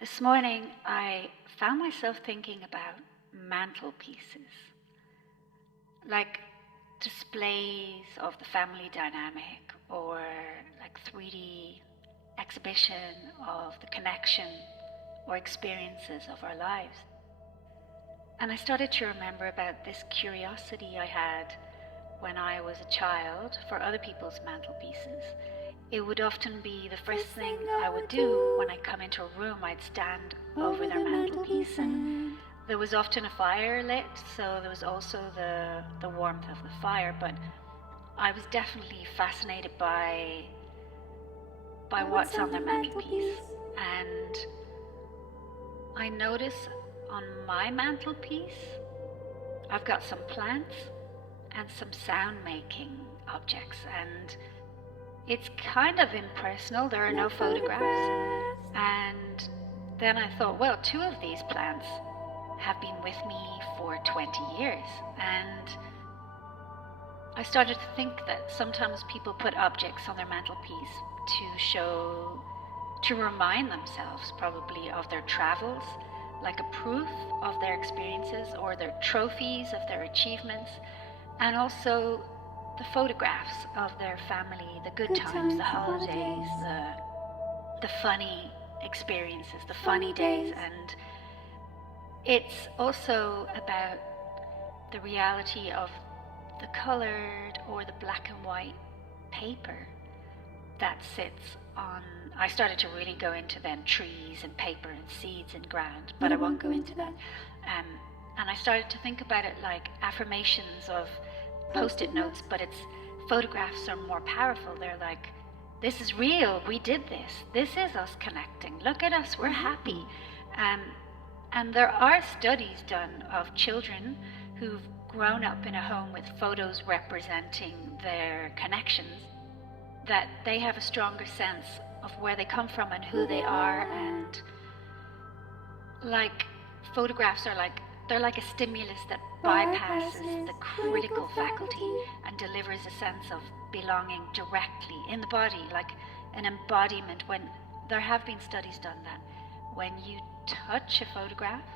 This morning I found myself thinking about mantelpieces, like displays of the family dynamic, or like 3D exhibition of the connection or experiences of our lives. And I started to remember about this curiosity I had when I was a child for other people's mantelpieces. It would often be the first thing I would do when I come into a room. I'd stand over their mantelpiece, and there was often a fire lit, so there was also the warmth of the fire, but I was definitely fascinated by what's on their mantelpiece. And I notice on my mantelpiece I've got some plants and some sound making objects, and it's kind of impersonal. There are no photographs. And then I thought, well, two of these plants have been with me for 20 years. And I started to think that sometimes people put objects on their mantelpiece to remind themselves probably of their travels, like a proof of their experiences or their trophies of their achievements, and also the photographs of their family, the good times, the holidays, the funny experiences, the funny days. And it's also about the reality of the colored or the black and white paper that sits on. I started to really go into then trees and paper and seeds and ground, but I won't go into that. And I started to think about it like affirmations of Post-it notes, but its photographs are more powerful. They're like, this is real, we did this is us connecting, look at us, we're happy. And there are studies done of children who've grown up in a home with photos representing their connections, that they have a stronger sense of where they come from and who they are. And like photographs are like, they're like a stimulus that bypasses the critical faculty and delivers a sense of belonging directly in the body, like an embodiment. When there have been studies done that when you touch a photograph,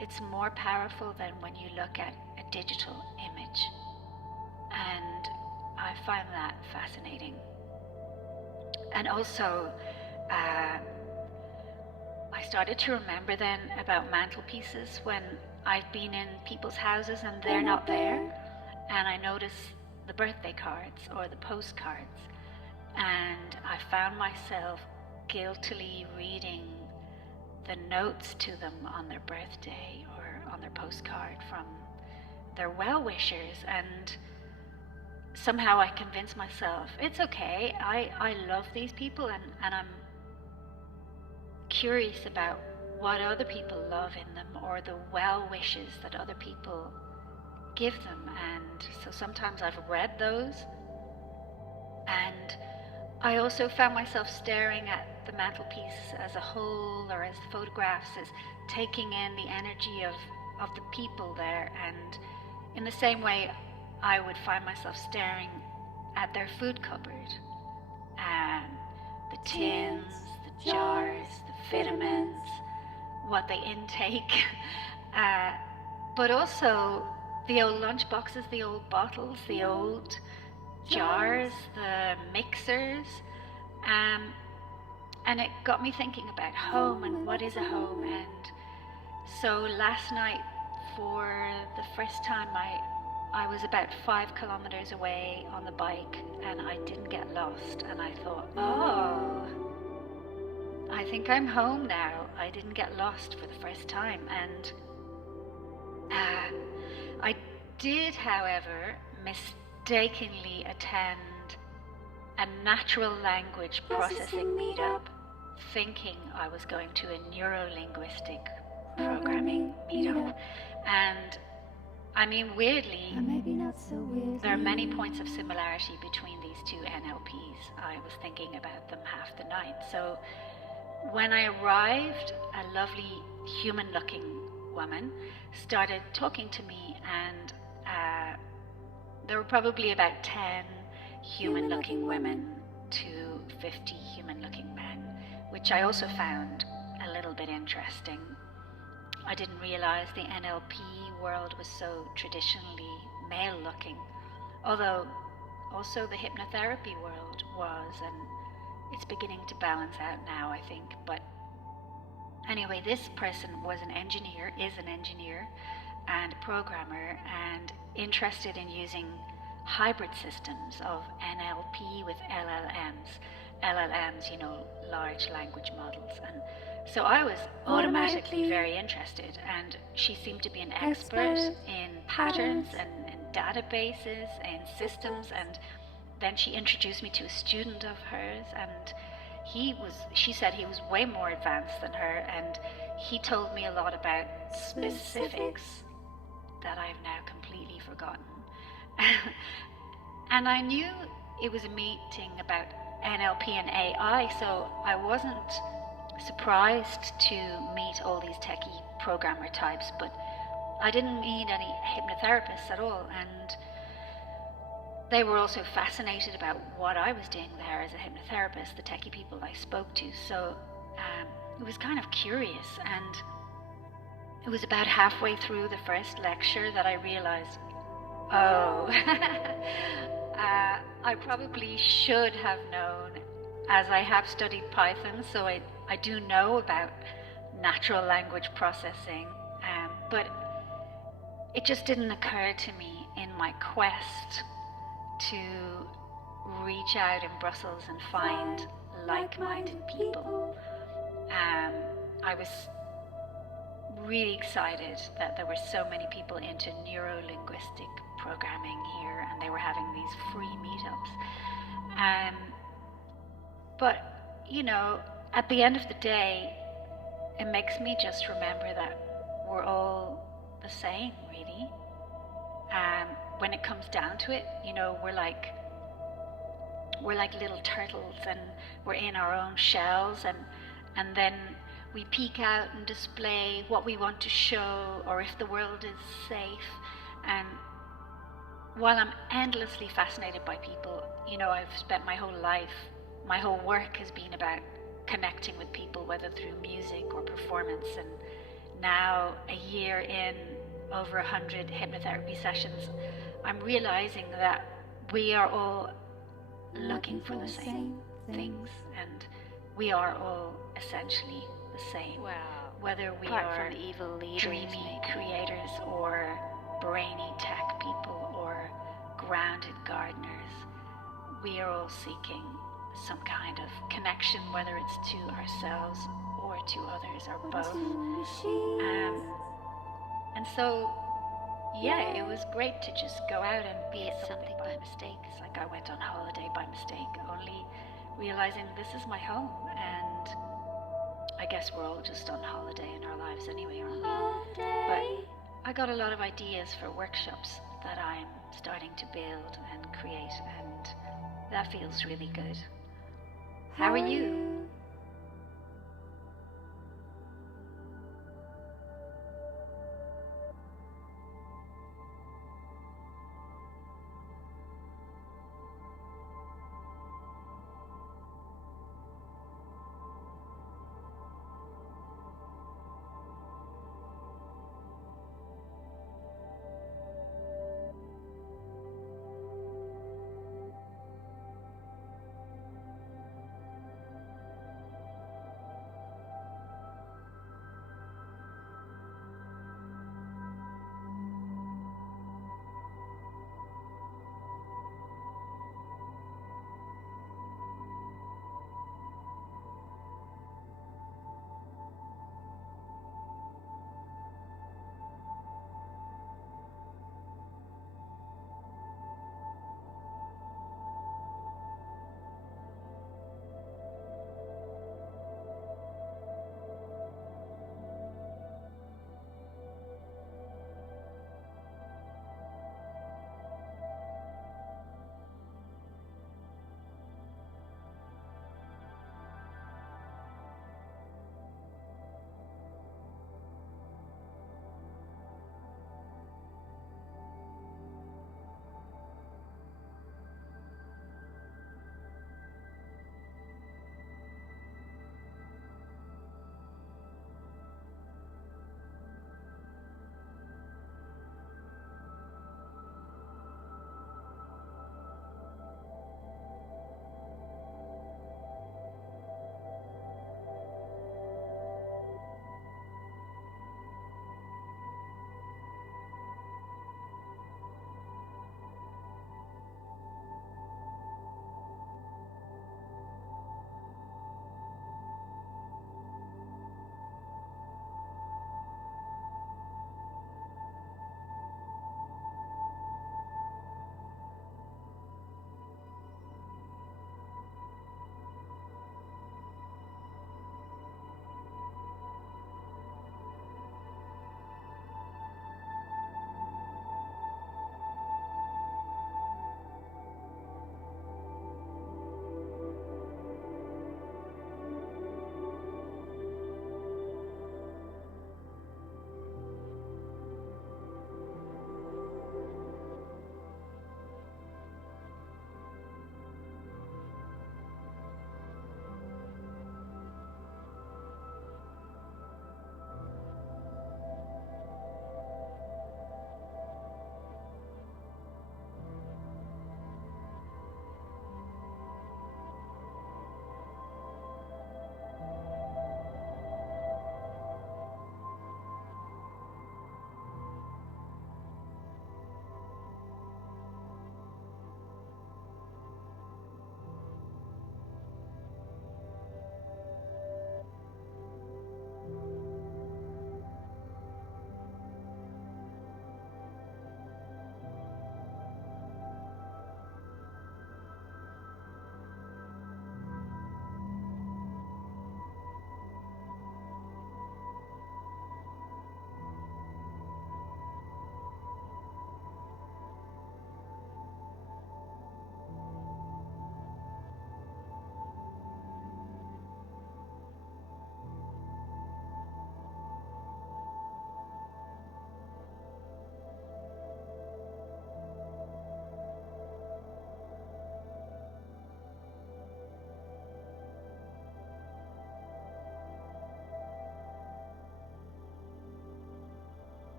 it's more powerful than when you look at a digital image. And I find that fascinating. And also, I started to remember then about mantelpieces when I've been in people's houses and they're not there, and I notice the birthday cards or the postcards, and I found myself guiltily reading the notes to them on their birthday or on their postcard from their well-wishers. And somehow I convinced myself, it's okay, I love these people, and I'm curious about what other people love in them, or the well wishes that other people give them. And so sometimes I've read those, and I also found myself staring at the mantelpiece as a whole, or as photographs, as taking in the energy of the people there. And in the same way, I would find myself staring at their food cupboard, and the tins, the jars, the vitamins, what they intake, but also the old lunch boxes, the old bottles, the old jars, the mixers, and it got me thinking about home and what is a home. And so last night, for the first time, I was about 5 kilometers away on the bike, and I didn't get lost. And I thought, oh, I think I'm home now. I didn't get lost for the first time. And I did, however, mistakenly attend a natural language processing meetup, thinking I was going to a neuro-linguistic programming meetup. And I mean, weirdly, there are many points of similarity between these two NLPs. I was thinking about them half the night. So when I arrived, a lovely human-looking woman started talking to me, and there were probably about 10 human-looking women to 50 human-looking men, which I also found a little bit interesting. I didn't realize the NLP world was so traditionally male-looking, although also the hypnotherapy world was, and it's beginning to balance out now, I think. But anyway, this person was an engineer, is an engineer and programmer, and interested in using hybrid systems of NLP with LLMs. LLMs, you know, large language models. And so I was automatically very interested, and she seemed to be an expert in patterns and databases and systems. And then she introduced me to a student of hers, and she said he was way more advanced than her, and he told me a lot about specifics that I've now completely forgotten. And I knew it was a meeting about NLP and AI, so I wasn't surprised to meet all these techie programmer types, but I didn't meet any hypnotherapists at all, and they were also fascinated about what I was doing there as a hypnotherapist, the techie people I spoke to. So it was kind of curious, and it was about halfway through the first lecture that I realized, oh, I probably should have known, as I have studied Python, so I do know about natural language processing, but it just didn't occur to me in my quest to reach out in Brussels and find like-minded people. I was really excited that there were so many people into neuro-linguistic programming here, and they were having these free meetups. But, you know, at the end of the day, it makes me just remember that we're all the same, really. When it comes down to it, you know, we're like little turtles, and we're in our own shells, and then we peek out and display what we want to show, or if the world is safe. And while I'm endlessly fascinated by people, you know, I've spent my whole life, my whole work has been about connecting with people, whether through music or performance. And now, a year in, over 100 hypnotherapy sessions, I'm realizing that we are all looking for the same things, and we are all essentially the same. Wow. Whether we Apart are from evil leaders, dreamy creators, or brainy tech people, or grounded gardeners, we are all seeking some kind of connection, whether it's to ourselves or to others, or both. And so, yeah, it was great to just go out and be at something by mistake. It's like I went on holiday by mistake, only realizing this is my home. And I guess we're all just on holiday in our lives anyway, aren't we? But I got a lot of ideas for workshops that I'm starting to build and create, and that feels really good. How are you?